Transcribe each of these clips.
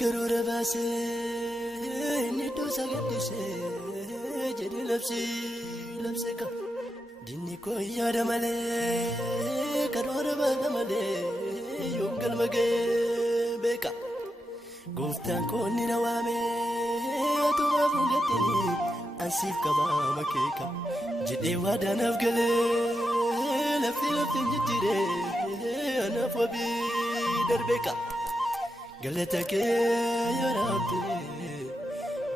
karoora baasee inni doosa gaddisee jedhee labsee qaba. Dinni koo yaada malee karoora baasa malee yoom galma ga'ee beeka. Gooftaan koo inni na waamee atumaa fuudhatanii ansiif qabaa makeeka. Jedhee waadaanaaf galee laftiin jijjiiree anaaf wabii darbeeka. Galata kee yaa Rabbi,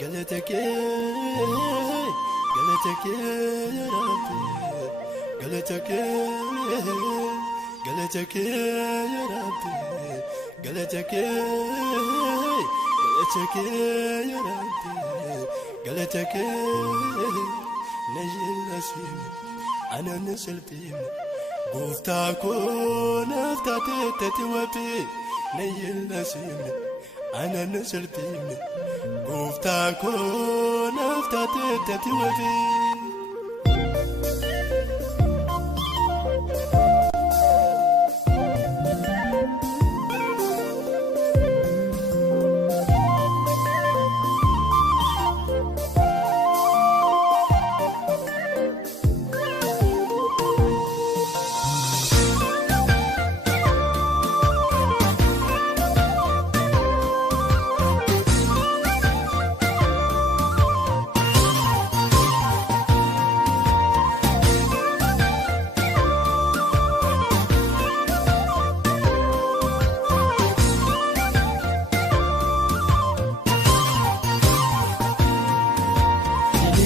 galata kee yaa Rabbi, galata kee yaa Rabbi, galata kee yaa Rabbi, galata kee najilasiin anaan salphiin gooftaa koo naaf taatee tati wabii. Najilasiin anaan salphiin gooftaa koo naaf taatee tati wabii.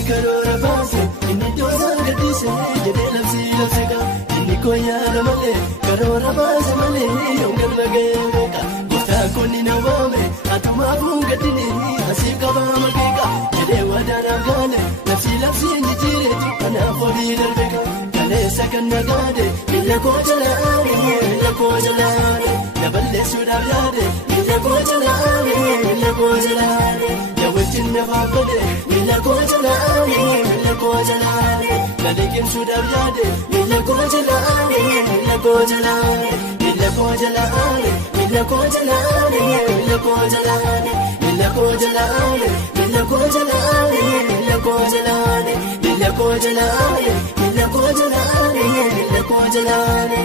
Karoora baasee inni doosa gaddisee jedhee labsee qaba. Inni koo yaada malee karoora baasee malee yoom galma ga'ee beeka. Gooftaan koo inni na waame atumaa fuudhatanii ansiif qabaa makeeka. Jedhee waadaanaaf galee labsiin jijjiireetu anaaf wabii darbeeka. Kaleessa kan nagaade miila koo jalaane na balleessuudhaaf yaade miila koo jalaane yaa wajjin na baafade miila koo jalaane na liqimsuudhaaf yaade miila koo jalaane miila koo jalaane miila koo jalaane miila koo jalaane miila koo jalaane miila koo jalaane miila koo jalaane miila koo jalaane miila koo jalaane miila koo jalaane miila koo jalaane.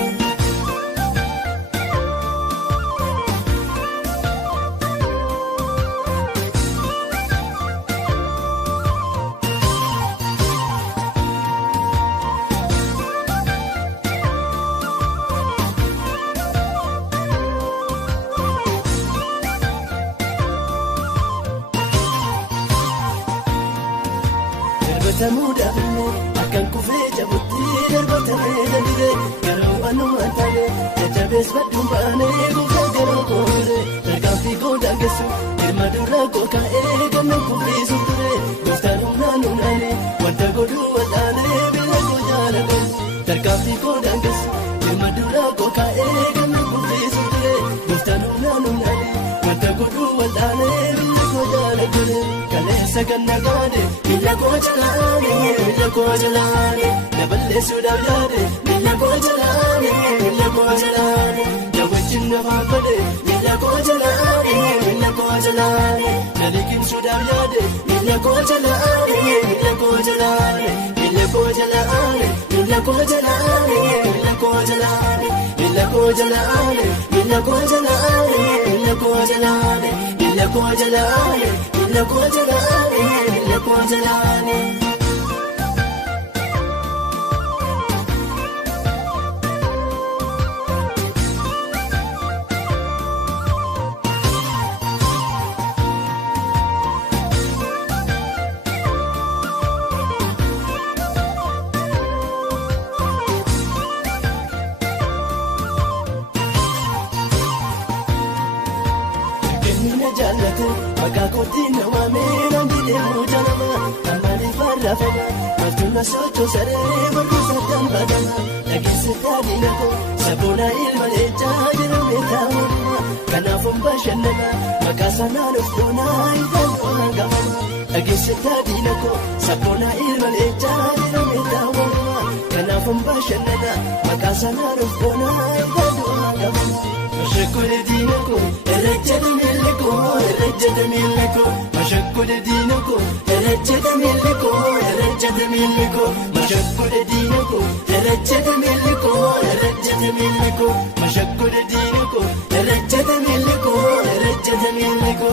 Darbatamuu akkan kufee jabuutti darbatamee dhabee garuu waanuma taane jajjabees badduun baanee gooftaan garuu kooree tarkaanfii koo daangessu hirma dura koo ka'ee gamna kubbisuu ture gooftaan humnaan humnaane wanta godhuu wal'aanee biyya koo jaalladhu tarkaanfii koo daangessu hirma dura koo ka'ee gamna kubbisuu ture gooftaan humnaan humnaane wanta godhuu wal'aanee biyya koo jaalladhu. Kaleessa kan nagaade miila koo jalaane na balleessuudhaaf yaade miila koo jalaane yaa wajjin na baafade miila koo jalaane na liqimsuudhaaf yaade miila koo jalaane miila koo jalaane miila koo jalaane miila koo jalaane miila koo jalaane miila koo jalaane miila koo jalaane miila koo jalaane miila koo jalaane miila koo jalaane miila koo jalaane. Maqaa kootiin nawaamee namni deemu jalama ammaanii farraafama maltuuma sochoo saree barreessa dambaadama dhageessa taadina koo saboona ilma leencaa jedhamee taa'uma kanaafuun bashannana maqaa sanaan of doonaa ifaan oolan qabama dhageessa taadina koo saboona ilma leencaa jedhamee taa'uma kanaafuun bashannana maqaa sanaan of doonaa ifaan oolan qabama. Mashakkoole diinako erejjata miiliko erejjata miiliko mashakkoole diinako erejjata miiliko erejjata miiliko mashakkoole diinako erejjata miiliko erejjata miiliko mashakkoole diinako erejjata miiliko erejjata miiliko.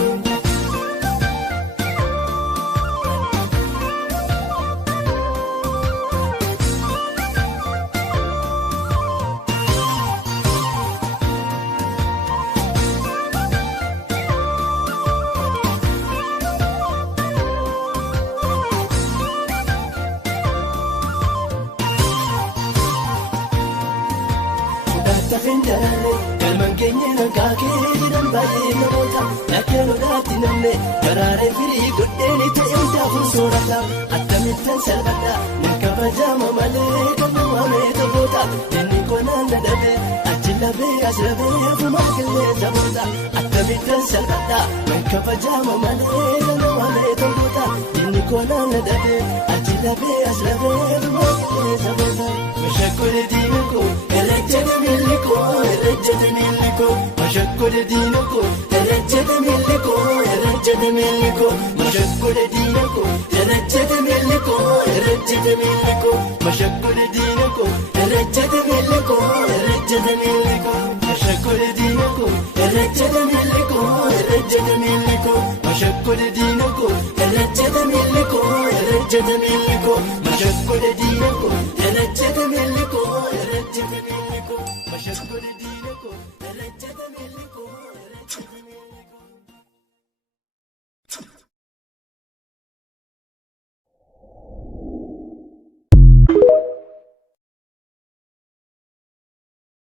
Kalmaan keenya nagaa keedhaan baay'ee namoota lakkeeroodhaatti namne garaaree firii godheeni ta'e hundaafuu soorata akkamittan salphata nan kabajaama malee kan waamee taphoota inni konaan dadhabe achi labee as labee fumaa qilleensa boota akkamittan salphata nan kabajaama malee kan waamee taphoota inni konaan dadhabe achi labee as labee fumaa qilleensa boota. Mashakkoole diinako erejjata miiliko erejjata miiliko mashakkoole diinako erejjata miiliko erejjata miiliko mashakkoole diinako erejjata miiliko erejjata miiliko mashakkoole diinako erejjata miiliko erejjata miiliko mashakkoole diinako erejjata miiliko erejjata miiliko mashakkoole diinako erejjata miiliko erejjata miiliko mashakkoole diinako erejjata miiliko erejjata miiliko mashakkoole diinako erejjata miiliko.